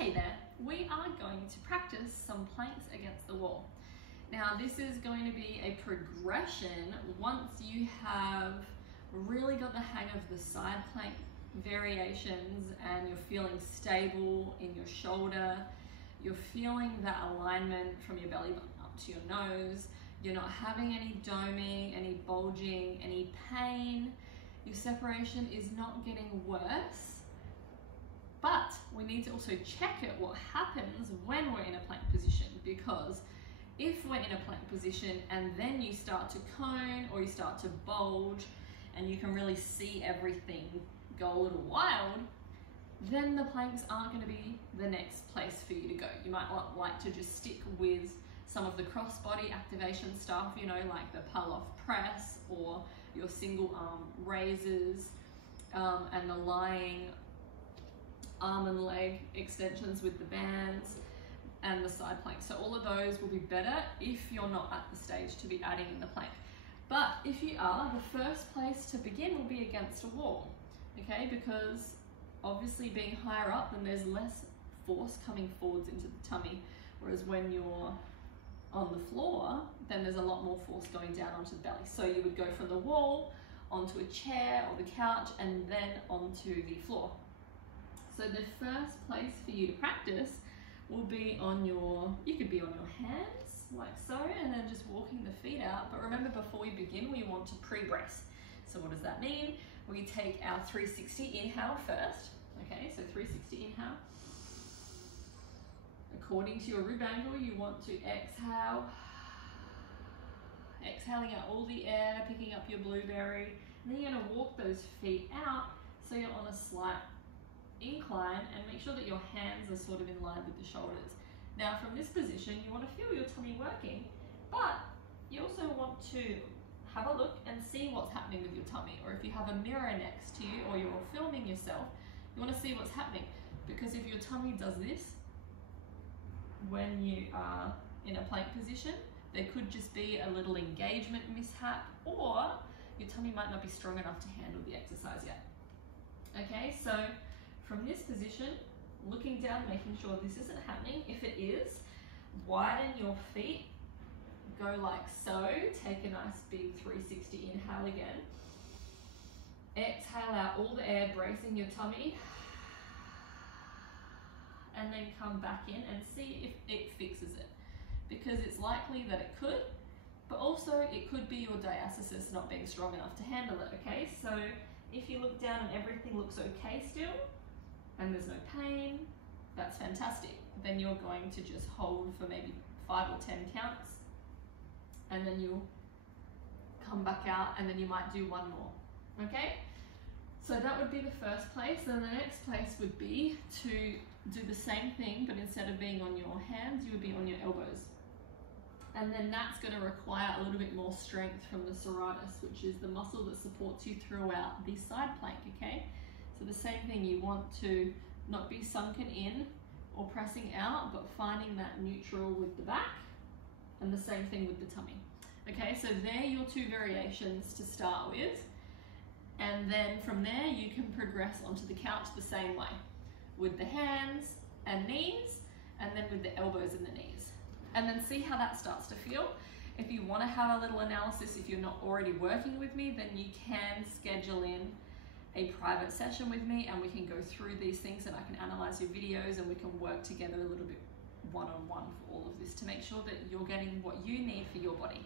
hey there, we are going to practice some planks against the wall. Now this is going to be a progression once you have really got the hang of the side plank variations and you're feeling stable in your shoulder, you're feeling that alignment from your belly button up to your nose, you're not having any doming, any bulging, any pain, your separation is not getting worse. But we need to also check it what happens when we're in a plank position, because if we're in a plank position and then you start to cone or you start to bulge and you can really see everything go a little wild, then the planks aren't going to be the next place for you to go. You might like to just stick with some of the cross body activation stuff, you know, like the pull off press or your single arm raises and the lying arm and leg extensions with the bands and the side plank. So all of those will be better if you're not at the stage to be adding in the plank. But if you are, the first place to begin will be against a wall, okay? Because obviously being higher up, then there's less force coming forwards into the tummy, whereas when you're on the floor, then there's a lot more force going down onto the belly. So you would go from the wall onto a chair or the couch and then onto the floor. So the first place for you to practice will be on your, you could be on your hands like so, and then just walking the feet out. But remember, before we begin, we want to pre-brace. So what does that mean? We take our 360 inhale first. Okay, so 360 inhale. According to your rib angle, you want to exhale. Exhaling out all the air, picking up your blueberry. And then you're gonna walk those feet out so you're on a slight incline, and make sure that your hands are sort of in line with the shoulders. Now from this position, you want to feel your tummy working, but you also want to have a look and see what's happening with your tummy. Or if you have a mirror next to you or you're filming yourself, you want to see what's happening. Because if your tummy does this when you are in a plank position, there could just be a little engagement mishap, or your tummy might not be strong enough to handle the exercise yet. Okay, so from this position, looking down, making sure this isn't happening. If it is, widen your feet, go like so, take a nice big 360 inhale again. Exhale out all the air, bracing your tummy. And then come back in and see if it fixes it. Because it's likely that it could, but also it could be your diastasis not being strong enough to handle it, okay? So if you look down and everything looks okay still, and there's no pain, that's fantastic. Then you're going to just hold for maybe 5 or 10 counts, and then you'll come back out, and then you might do one more, okay? So that would be the first place, and the next place would be to do the same thing, but instead of being on your hands, you would be on your elbows. And then that's gonna require a little bit more strength from the serratus, which is the muscle that supports you throughout the side plank, okay? So the same thing, you want to not be sunken in or pressing out, but finding that neutral with the back, and the same thing with the tummy. Okay, so they're your two variations to start with. And then from there, you can progress onto the couch the same way, with the hands and knees, and then with the elbows and the knees. And then see how that starts to feel. If you want to have a little analysis, if you're not already working with me, then you can schedule in a private session with me and we can go through these things and I can analyze your videos and we can work together a little bit one-on-one for all of this to make sure that you're getting what you need for your body.